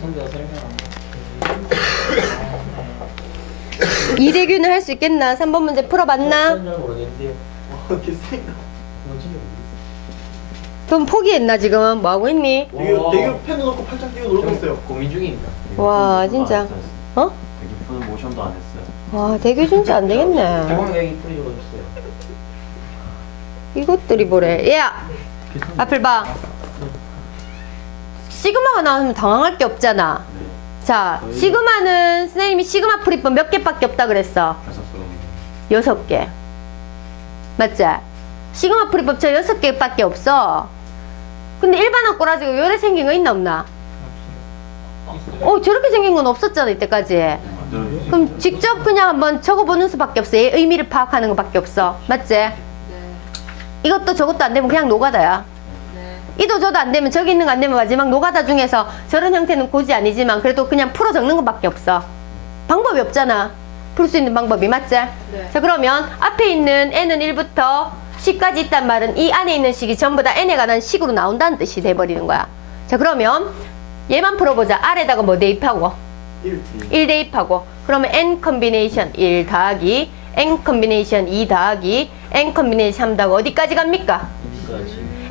선배가 설명한 이대균을 할수 있겠나? 3번 문제 풀어봤나? 뭔지 모르겠어요. 그럼 포기했나 지금? 뭐하고 있니? 대교 와. 대교 펜 넣고 팔짱 끼고 놀고 있어요. 고민 중입니다. 와, 진짜. 어? 되게 푸는 모션도 안 했어요. 와 대규 진짜 안 되겠네 대광 여기 뿌리 적어줬어요. 이것들이 뭐래 야 앞을 봐 시그마가 나오면 당황할 게 없잖아 자 시그마는 선생님이 시그마 프리법 몇 개밖에 없다 그랬어 여섯 개 맞지? 시그마 프리법 저 여섯 개밖에 없어 근데 일반학 꼬라지고 요래 생긴 거 있나 없나? 어 저렇게 생긴 건 없었잖아 이때까지 그럼 직접 그냥 한번 적어보는 수밖에 없어. 얘 의미를 파악하는 것밖에 없어. 맞지? 이것도 저것도 안 되면 그냥 노가다야. 이도 저도 안 되면 저기 있는 거 안 되면 마지막 노가다 중에서 저런 형태는 고지 아니지만 그래도 그냥 풀어 적는 것밖에 없어. 방법이 없잖아. 풀 수 있는 방법이 맞지? 자 그러면 앞에 있는 n은 1부터 10까지 있단 말은 이 안에 있는 식이 전부 다 n에 관한 식으로 나온다는 뜻이 돼버리는 거야. 자 그러면 얘만 풀어보자. 아래다가 뭐 대입하고 1. 1 대입하고 그러면 n 컨비네이션 1 더하기 n 컨비네이션 2 더하기 n 컨비네이션 3 더하기 어디까지 갑니까?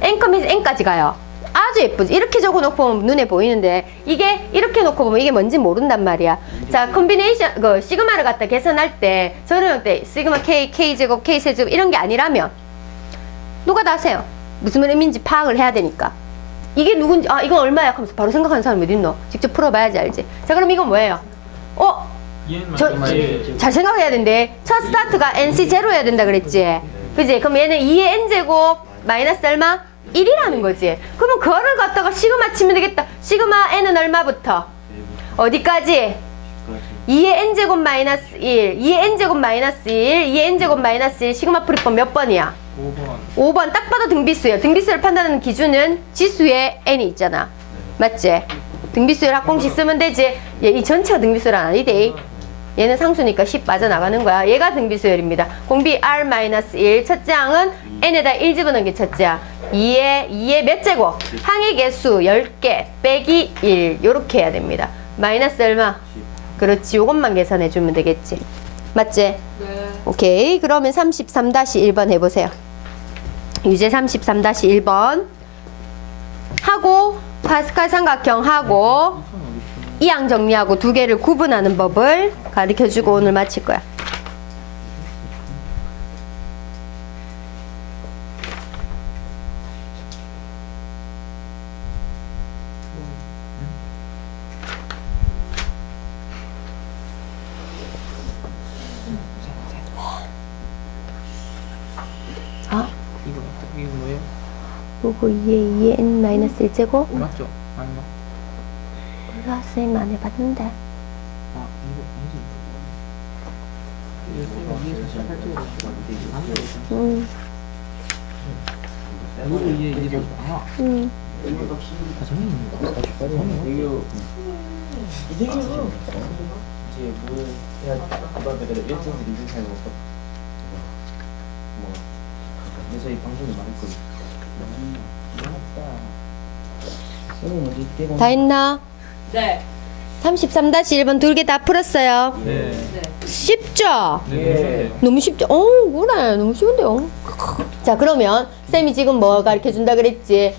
N 컨비네이션 n까지 가요. 아주 예쁘지. 이렇게 적어 놓고 보면 눈에 보이는데 이게 이렇게 놓고 보면 이게 뭔지 모른단 말이야. 자, 컨비네이션 그 시그마를 갖다 계산할 때 저런 때 시그마 k k 제곱 k 세제곱 이런 게 아니라면 누가 다 하세요. 무슨 의미인지 파악을 해야 되니까. 이게 누군지 아 이건 얼마야 하면서 바로 생각하는 사람이 어디 있노? 직접 풀어봐야지 알지. 자, 그럼 이건 뭐예요? 어? 저, 잘 생각해야 된대. 첫 스타트가 NC 제로여야 된다 그랬지. 그지? 그럼 얘는 2의 N제곱 마이너스 얼마? 1이라는 거지. 그러면 그거를 갖다가 시그마 치면 되겠다. 시그마 N은 얼마부터? 어디까지? 2의 N제곱 마이너스 1, 2의 N제곱 마이너스 1, 2의 N제곱 마이너스 1, 시그마 프리법 몇 번이야? 5번. 5번 딱 봐도 등비수예요. 등비수를 판단하는 기준은 지수에 n이 있잖아. 맞지? 등비수를 학공식 쓰면 되지. 얘 이 전체가 등비수란 아니대. 얘는 상수니까 10 빠져나가는 거야. 얘가 등비수열입니다. 공비 R-1. 첫째 항은 n에다 1 집어넣은 게 첫째야. 2에, 2에 몇 제곱? 항의 개수 10개 빼기 1. 요렇게 해야 됩니다. 마이너스 얼마? 그렇지. 요것만 계산해 주면 되겠지. 맞지? 네. 오케이. 그러면 33-1번 해보세요. 유제 33-1번. 하고, 파스칼 삼각형 하고, 이항 정리하고 두 개를 구분하는 법을 가르쳐 주고 오늘 마칠 거야. 아, 이거 이거 뭐예요? 요거 2에 2에 n 마이너스 1제곱? 맞죠? 몰라, 선생님 안 해봤는데. 아 이거 아니지. 이거 위에서 시작할 때 음, 이거 이게 이게 아 음. 아, 정리입니다. 이거 이대로 이제 뭐 해야 그다음에 내가 1등 2등 사는 거. 뭐 그래서 이 방송에 말할 거. 음, 어디 떼고 다 했나? 네. 33-1번 둘개다 풀었어요. 네. 쉽죠? 네. 너무 쉽죠? 어, 그래. 너무 쉬운데요. 자, 그러면 쌤이 지금 뭐 가르쳐 준다 그랬지?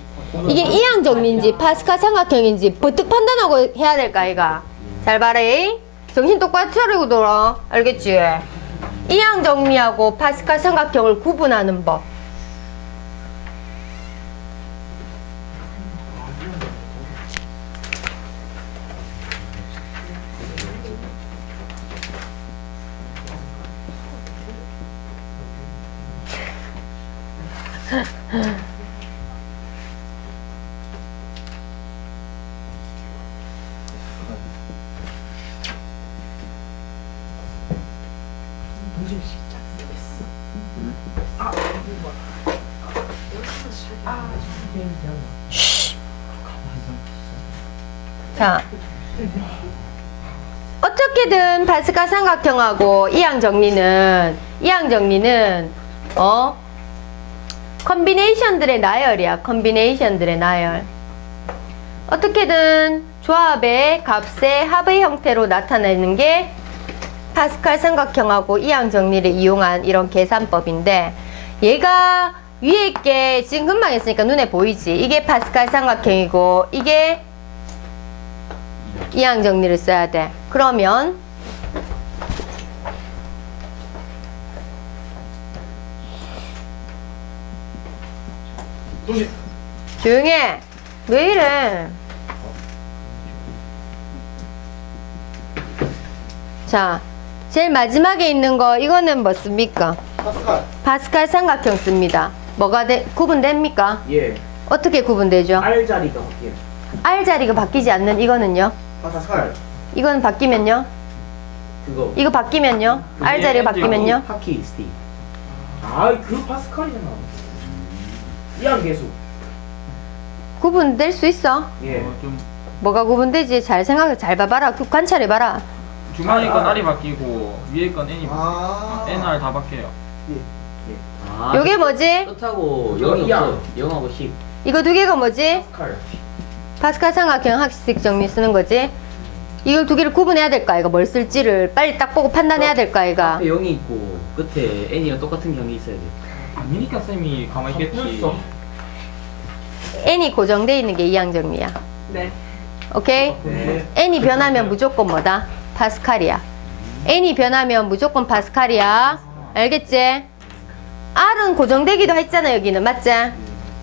이게 이항 정리인지 파스칼 삼각형인지 버뜩 판단하고 해야 될까, 이가? 잘 봐라. 이. 정신 똑바로 차리고 돌아. 알겠지? 이항 정리하고 파스칼 삼각형을 구분하는 법. 자, 어떻게든 파스칼 삼각형하고 이항 정리는 이항 정리는 어 컨비네이션들의 나열이야. 컨비네이션들의 나열. 어떻게든 조합의 값의 합의 형태로 나타내는 게 파스칼 삼각형하고 이항 정리를 이용한 이런 계산법인데 얘가 위에 있게 지금 금방 했으니까 눈에 보이지 이게 파스칼 삼각형이고 이게 이항 정리를 써야 돼. 그러면 도시. 조용해. 왜 이래? 자 제일 마지막에 있는 거 이거는 뭐 씁니까? 파스칼. 파스칼 삼각형 씁니다. 뭐가 돼, 구분됩니까? 예. 어떻게 구분되죠? R 자리가 바뀌어요. R 자리가 바뀌지 않는 이거는요 파스칼 이건 바뀌면요 그거. 이거 바뀌면요 R 자리가 바뀌면요 파키 스틱. 아, 그 파스칼이잖아. 이한 계수. 구분될 수 있어 예. 어, 좀 뭐가 구분되지 잘 생각해 잘 봐봐라 그 관찰해봐라 중간에 아, 건 아. R이 바뀌고 위에 건 N이 바뀌고 아 N, R 다 바뀌어요 아, 요게 뭐지 뜻하고 이거 0이 이항. 없어. 0하고 10. 이거 두 개가 뭐지 파스칼. 파스칼 삼각형 학식 정리 쓰는 거지. 이걸 두 개를 구분해야 될까 이거 뭘 쓸지를 빨리 딱 보고 판단해야 될까 이거. 앞에 0이 있고 끝에 N이랑 똑같은 경이 있어야 돼. 아니니까 쌤이 가만히 있겠지 벌써. n이 고정돼 있는 게 이항 정리야. 네. 오케이? 네. n이 변하면 무조건 뭐다? 파스칼이야. n이 변하면 무조건 파스칼이야. 알겠지? r은 고정되기도 했잖아 여기는 맞지?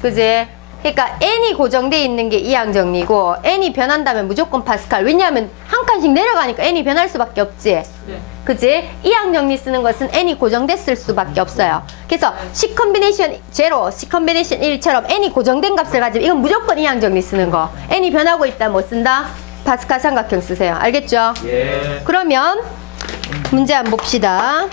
그지? 그러니까 n이 고정돼 있는 게 이항 정리고 n이 변한다면 무조건 파스칼. 왜냐하면 한 칸씩 내려가니까 n이 변할 수밖에 없지. 그지? 이항 정리 쓰는 것은 n이 고정됐을 수밖에 없어요. 그래서 C 컨비네이션 제로, C 컨비네이션 1처럼 n이 고정된 값을 가지고 이건 무조건 이항 정리 쓰는 거. n이 변하고 있다 뭐 쓴다? 파스칼 삼각형 쓰세요. 알겠죠? 예. 그러면 문제 한번 봅시다.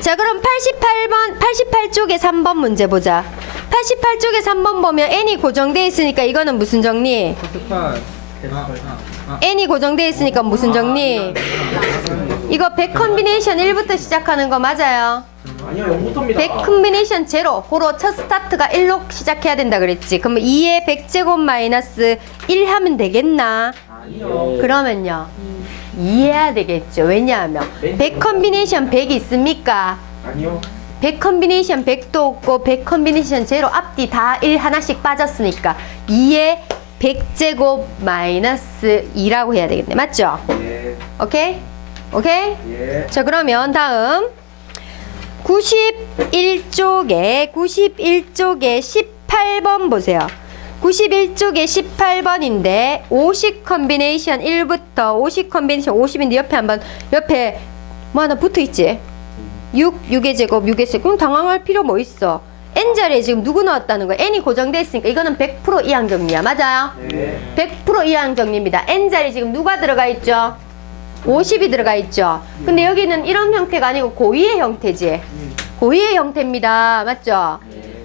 자, 그럼 88번, 88쪽에 3번 문제 보자. 88쪽에 3번 보면 n이 고정돼 있으니까 이거는 무슨 정리? n이 고정돼 있으니까 무슨 정리? 이거 100 컨비네이션 1부터 시작하는 거 맞아요? 아니요, 0부터입니다. 100 컨비네이션 제로. 고로 첫 스타트가 1로 시작해야 된다 그랬지. 그러면 2에 100제곱 마이너스 1 하면 되겠나? 아니요. 그러면요. 이해해야 되겠죠. 왜냐하면 100 컨비네이션 100이 있습니까? 아니요. 100 컨비네이션 100도 없고 100 컨비네이션 제로 앞뒤 다 1 하나씩 빠졌으니까 2에 100제곱 마이너스 2라고 해야 되겠네. 맞죠? 예. 오케이? 오케이? 예. 자, 그러면 다음 91쪽에 91쪽에 18번 보세요. 91쪽에 18번인데 50 컨비네이션 1부터 50 컨비네이션 50인데 옆에 한번 옆에 뭐 하나 붙어 있지? 6 6의 제곱 6의 제곱 그럼 당황할 필요 뭐 있어? n 자리에 지금 누구 넣었다는 거야? n이 고정돼 있으니까 이거는 100% 이항 정리야. 맞아요? 예. 100% 이항 정리입니다. n 자리 지금 누가 들어가 있죠? 50이 들어가 있죠. 근데 여기는 이런 형태가 아니고 고의의 형태지. 고의의 형태입니다. 맞죠?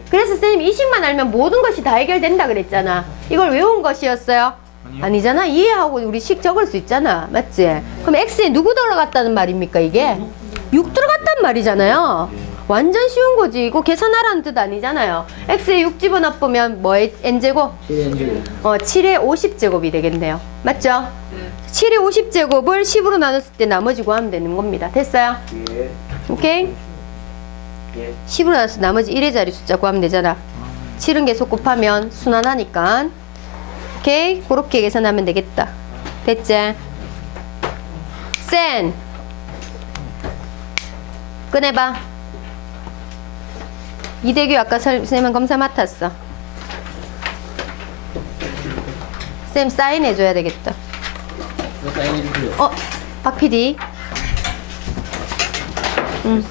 그래서 선생님 이식만 알면 모든 것이 다 해결된다 그랬잖아. 이걸 외운 것이었어요? 아니요. 아니잖아. 이해하고 우리 식 적을 수 있잖아. 맞지? 그럼 x에 누구 들어갔다는 말입니까, 이게? 6 들어갔단 말이잖아요. 완전 쉬운 거지. 이거 계산하라는 뜻 아니잖아요. x에 6 집어넣으면 뭐에 n제곱? 7N 어, 7의 50제곱이 되겠네요. 맞죠? 7의 50제곱을 10으로 나눴을 때 나머지 구하면 되는 겁니다. 됐어요? 예. 오케이? 예. 10으로 나눠서 나머지 1의 자리 숫자 구하면 되잖아. 7은 계속 곱하면 순환하니까. 오케이? 그렇게 계산하면 되겠다. 됐지? 센! 꺼내봐. 이대규 아까 설- 쌤은 검사 맡았어. 쌤 사인해줘야 되겠다. 사인해 주세요. 어? 박 PD. 응.